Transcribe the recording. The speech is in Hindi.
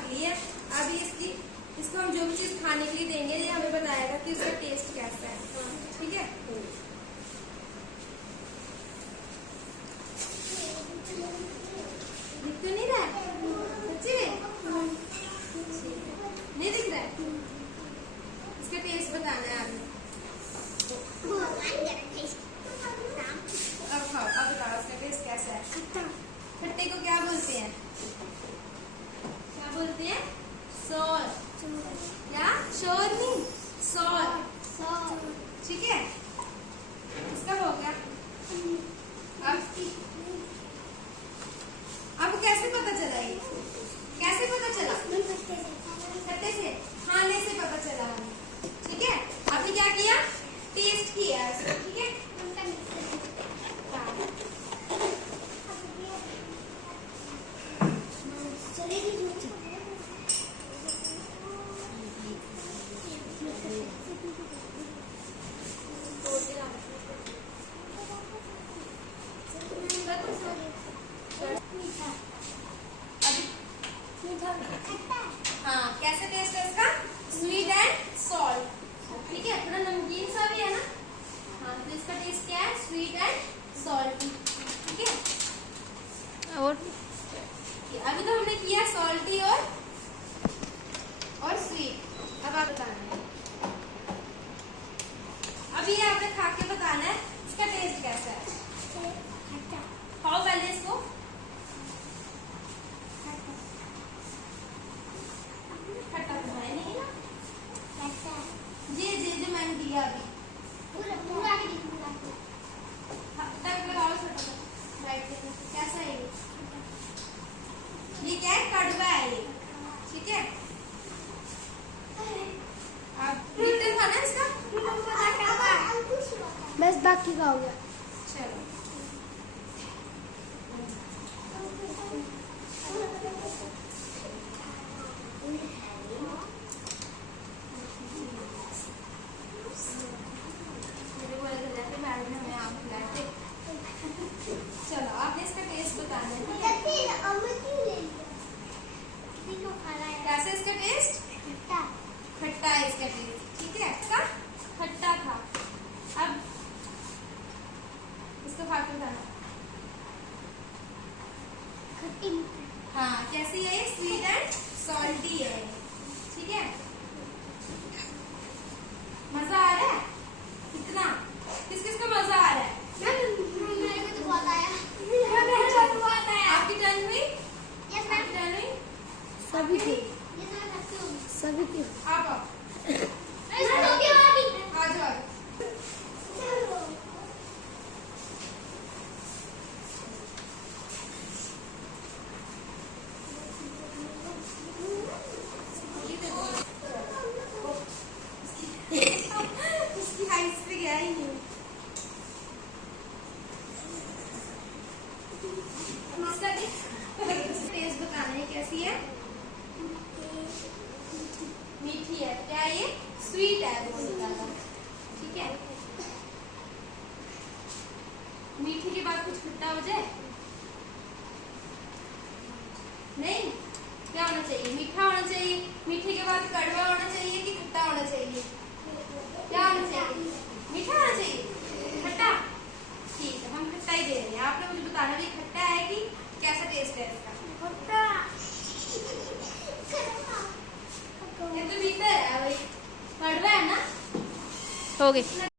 मांग ली है। अभी इसको हम जो भी चीज खाने के लिए देंगे ये हमें बताएगा कि उसका टेस्ट कैसा है। ठीक है, दिख तो नहीं रहा है सच्ची में? नहीं दिख रहा है? इसका टेस्ट बताना है आपने। अब खाओ, अब बताओ इसका टेस्ट कैसा है। खट्टे को क्या बोलते हैं? क्या बोलते हैं? सोर। क्या? शोर नहीं, सोर। ठीक है, इसका हो गया। अब कैसे पता चला ये? कैसे पता चला? खट्टे से, खाने से पता चला हमें। ठीक है, आपने क्या किया? टेस्ट किया इसको। ठीक है, हाँ कैसे टेस्ट है इसका? Sweet and salt. ठीक है, थोड़ा नमकीन सा भी है ना। हाँ, तो इसका टेस्ट क्या है? Sweet and salty. ठीक है, और अभी तो हमने किया सॉल्टी और स्वीट। अब आप बताना है, अभी ये आपने खा के बताना है इसका टेस्ट कैसा है। खाओ पहले इसको। खट्टा तो है नहीं ना? जी जो मैंने दिया अभी तक लगाओ छोटा बैठ के। कैसा है ये क्या है? कड़वा है ये। ठीक है, अब मीठा खाना इसका? बस बाकी का हो गया। चलो चलो आपने इसका टेस्ट बताना है। कैसे इसका टेस्ट? खट्टा है इसका टेस्ट। ठीक है, इसका खट्टा था। अब इसको खा के बताना। हाँ कैसी है ये? स्वीट एंड सॉल्टी है। ठीक है, मजा आ रहा है कितना? किस किस को मजा आ रहा है? मेरे को तो बहुत आया। आपकी टर्न हुई? आपकी टर्न हुई? सभी की सभी की आप आओ। आ जाओ। इसकी हाइट पे गया ही नहीं। इसका टेस्ट बताना है कैसी है? मीठी है। क्या ये? स्वीट है बहुत ज्यादा। ठीक है, मीठी के बाद कुछ खट्टा हो जाए? नहीं, क्या होना चाहिए? मीठा होना चाहिए। मीठे के बाद कड़वा होना चाहिए कि खट्टा होना चाहिए? क्या होना चाहिए? मीठा होना चाहिए। खट्टा? ठीक है, हम खट्टा ही दे रहे हैं। आपने मुझे बताना भी खट्टा है कि कैसा टेस्ट है इसका। ये तो मीठा है भाई, कड़वा है ना? हो गई।